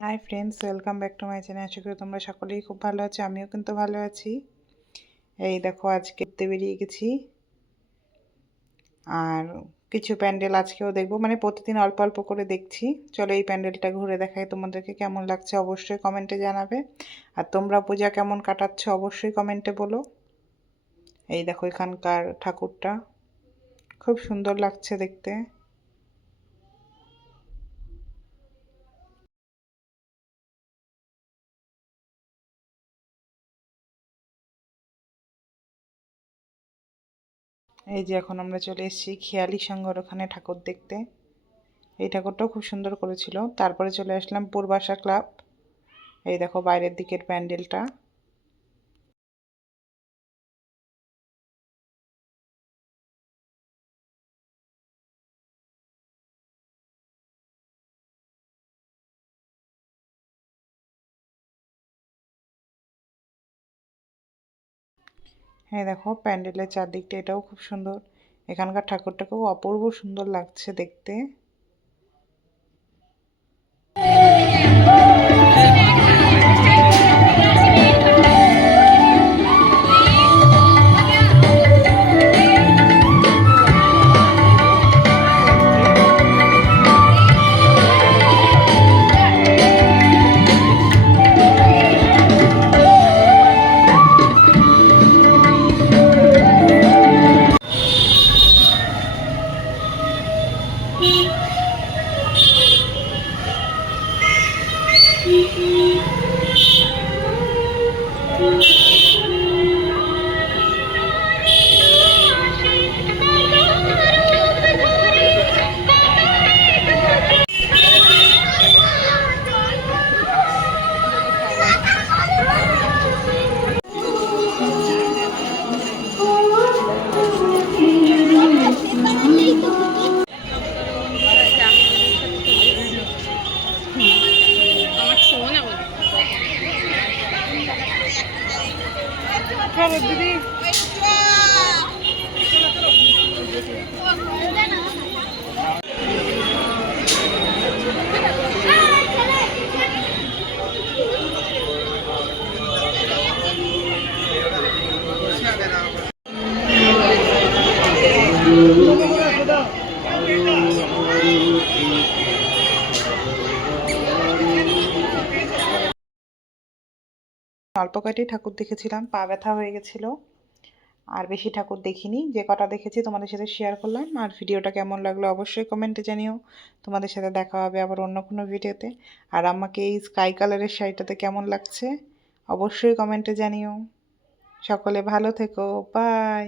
Hi friends welcome back to my channel আশা করি তোমরা সকলেই খুব ভালো আছো, আমিও কিন্তু ভালো আছি। এই দেখো, আজকে ঘুরতে বেরিয়ে গেছি। আর কিছু প্যান্ডেল আজকেও দেখব মানে প্রতিদিন অল্প অল্প করে দেখছি। চলো এই প্যান্ডেলটা ঘুরে দেখাই তোমাদেরকে কেমন লাগছে, অবশ্যই কমেন্টে জানাবে। আর তোমরা পূজা কেমন কাটাচ্ছ, অবশ্যই কমেন্টে বলো। এই দেখো, এখানকার ঠাকুরটা। খুব সুন্দর লাগছে দেখতে। এই যে এখন আমরা চলে এসেছি খেয়ালি সংঘর ওখানে ঠাকুর দেখতে। এই ঠাকুরটাও খুব সুন্দর করেছিল। তারপরে চলে আসলাম পূর্বাশা ক্লাব। এই দেখো বাইরের দিকের প্যান্ডেলটা। হ্যাঁ দেখো প্যান্ডেলের চারদিকটা এটাও খুব সুন্দর। এখানকার ঠাকুরটাকেও অপূর্ব সুন্দর লাগছে দেখতে। আমার দিদি অল্প কয়টি ঠাকুর দেখেছিলাম, পা ব্যথা হয়ে গেছিল। আর বেশি ঠাকুর দেখিনি, যে কটা দেখেছি তোমাদের সাথে শেয়ার করলাম। আর ভিডিওটা কেমন লাগল অবশ্যই কমেন্টে জানিও। তোমাদের সাথে দেখা হবে আবার অন্য কোনো ভিডিওতে। আর আমাকে এই স্কাই কালারের শাড়িটাতে কেমন লাগছে, অবশ্যই কমেন্টে জানিও। সকলে ভালো থেকো বাই